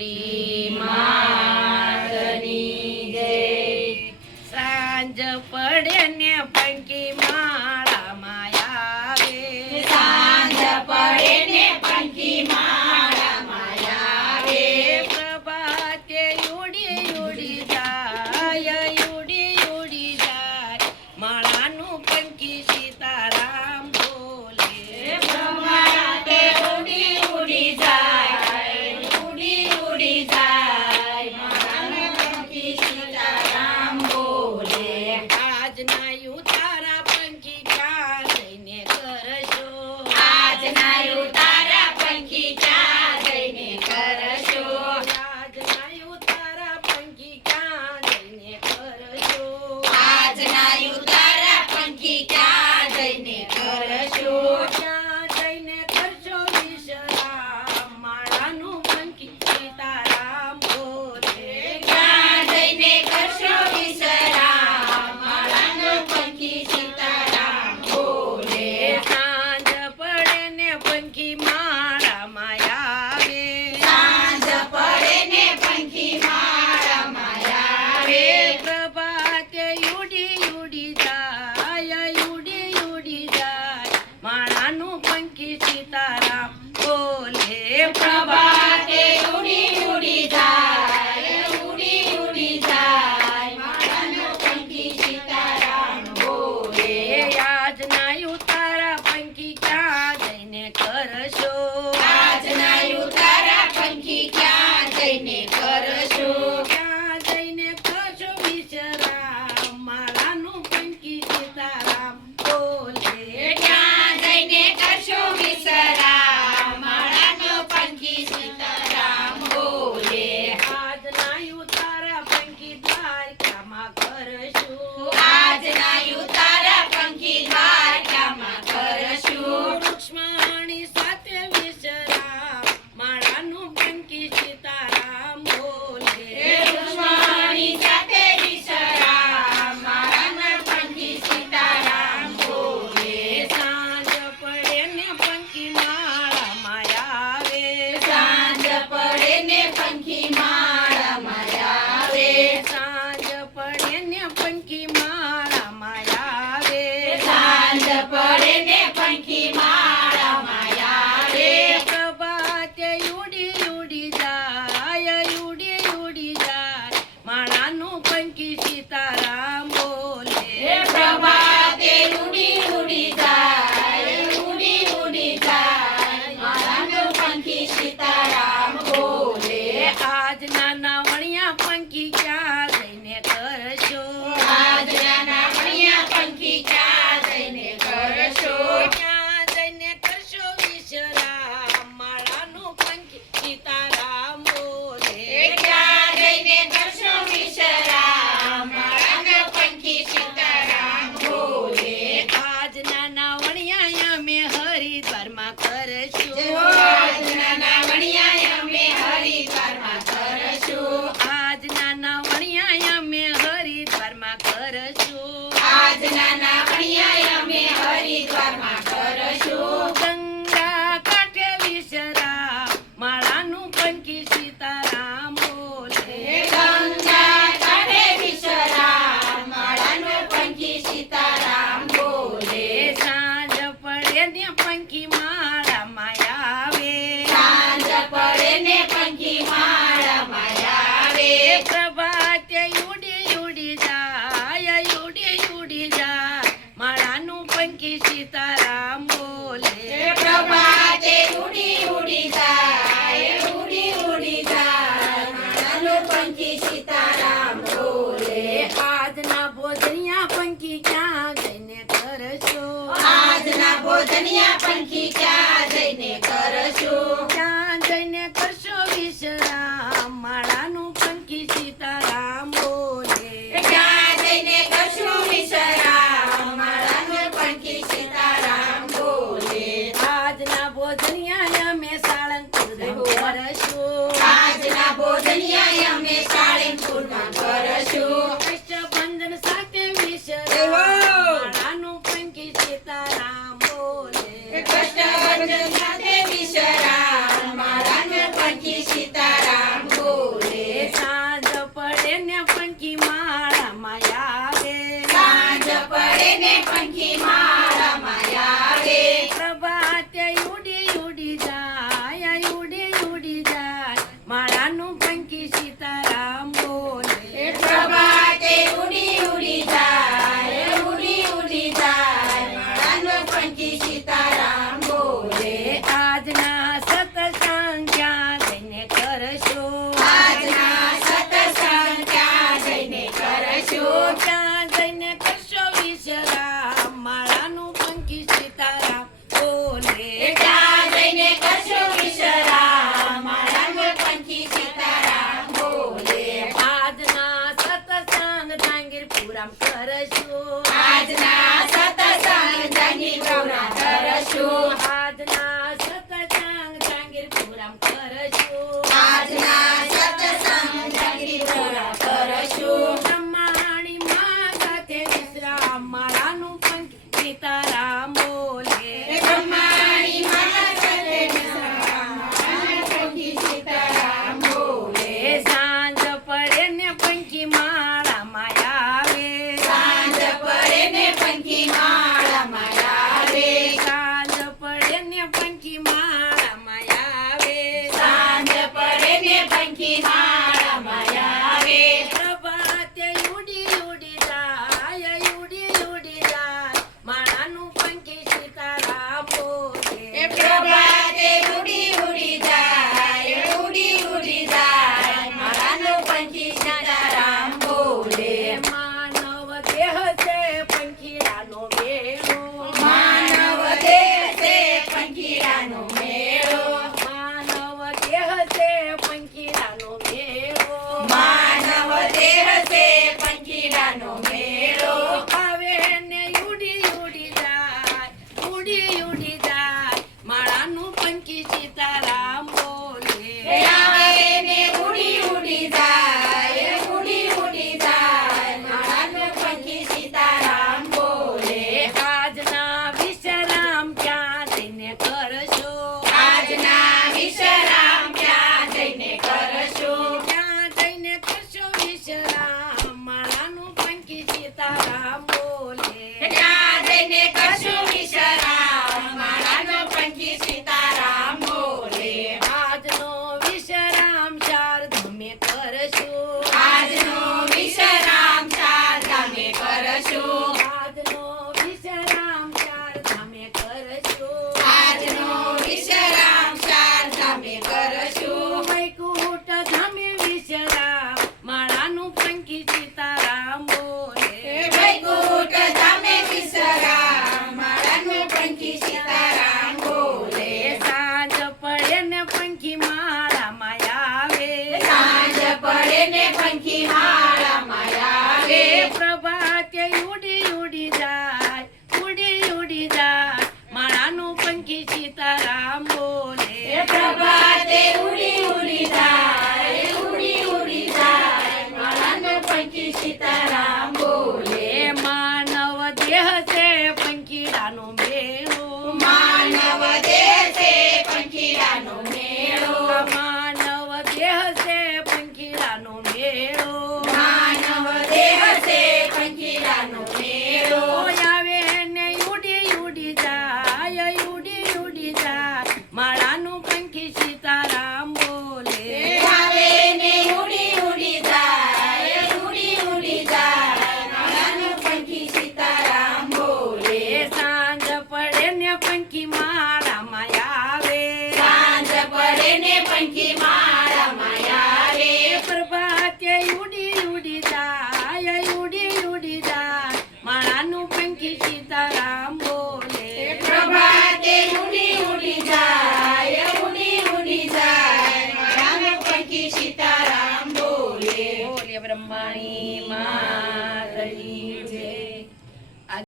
મેલડી માતની જય. સાંજ પડે ને પંખી માળામાં આવે, સાંજ પડે ને પંખી માળામાં આવે. પ્રભાતે ઉડી ઉડી જાય, ઉડી ઉડી જાય, માળાનું પંખી સીતારામ બોલે. પ્રભાતે ઉડી ઉડી જાય, ઉડી ઉડી જાય, માળાનું પંખી સીતારામ બોલે. આજના ઉતારા પંખી ક્યાં જઈને કરશો, આજના ઉતારા પંખી ક્યાં જઈને કરશો, આજના ઉતારા પંખી ક્યાં જઈને કરશો. આજના ઉતારા પંખી ક્યાં જઈને કરશો, ક્યાં જઈને કરશો વિશ્રામ, માળાનું પંખી સીતારામ બોલે. ક્યાં જઈને કરશો વિશ્રામ, માળાનું પંખી સીતારામ બોલે. સાંજ પડે ને પંખી માળામાં આવે, સાંજ પડે ને પંખી માળામાં આવે. પ્રભાતે ઉડી ઉડી જાય, ઉડી ઉડી જાય, માળાનું પંખી સીતારામ બોલે. પ્રભાતે ઉડી ઉડી જાય, ઉડી ઉડી જાય, માળાનું પંખી સીતારામ બોલે. આજના ઉતારા પંખી ક્યાં જઈને કરશો, આજના ઉતારા પંખી ક્યાં જઈને કરશો, ક્યાં જઈને કરશો વિશ્રામ, માળાનું પંખી સીતારામ બોલે. ક્યાં જઈને કરશો વિશ્રામ, માળાનું પંખી સીતારામ બોલે. આજના ઉતારા પંખી દ્વારકામાં કરશો, આજના ઉતારા પંખી દ્વારકામાં કરશું. રૂક્ષ્મણી સાથે વિશ્રામ, માળાનું પંખી સીતારામ બોલે. રૂક્ષ્મણી સાથે વિશ્રામ, માળાનું પંખી સીતારામ બોલે. સાંજ પડે ને પંખી માળામાં આવે, સાંજ પડે ને પંખી માળામાં આવે. સાંજ પડે ને પંખી માળામાં આવે. સાંજ પડે ને પંખી માળામાં આવે. પ્રભાતે ઉડી ઉડી જાય, ઉડી ઉડી જાય, માળાનું પંખી સીતારામ બોલે. પ્રભાતે ઉડી ઉડી જાય, ઉડી ઉડી જાય, માળાનું પંખી સીતારામ બોલે. આજના નાવણિયા પંખી ક્યાં જઈને કરશો, આજના નાવણિયા પંખી ક્યાં જઈને કરશો, ક્યાં જઈને કરશો વિશ્રામ, માળાનું પંખી સીતારામ બોલે. ક્યાં જઈને કરશો વિશ્રામ, માળાનું પંખી સીતારામ બોલે. આજના નાવણિયા અમે હરિદ્વારમાં કરશું, આજના નાવણિયા અમે હરિદ્વારમાં કરશું, આજના નાવણિયા અમે હરિદ્વારમાં કરશું. આજના નાવણિયા અમે હરિદ્વારમાં કરશું. ગંગા કાંઠે વિશ્રામ, માળાનું પંખી સીતારામ બોલે. ગંગા કાંઠે વિશ્રામ, માળાનું પંખી સીતારામ બોલે. સાંજ પડે ને પંખી માળામાં આવે, સાંજ પડે ને પંખી માળામાં આવે. પ્રભાતે ઉડી ઉડી જાય, ઉડી ઉડી જાય, માળાનું પંખી સીતારામ બોલે. પ્રભાતે ઉડી ઉડી જાય, ઉડી ઉડી જાય, માળાનું પંખી સીતારામ બોલે. આજના ભોજનિયા પંખી ક્યાં જઈને કરશો, આજના ભોજનિયા પંખી ક્યાં જઈને કરશું, ક્યાં જઈને કરશો વિશ્રામ, માળાનું પંખી સીતારામ બોલે. ક્યાં જઈને કરશું વિશ્રામ, માળાનું પંખી સીતારામ બોલે. આજના ભોજનિયા અમે સાળંગપુર કરશું, આજના ભોજનિયા અમે સાળંગપુરમાં કરશું. કષ્ટભંજન સાથે વિશ્રામ, માળાનું પંખી સીતારામ બોલે. કષ્ટભંજન સાથે વિશ્રામ, માળાનું પંખી સીતારામ આજના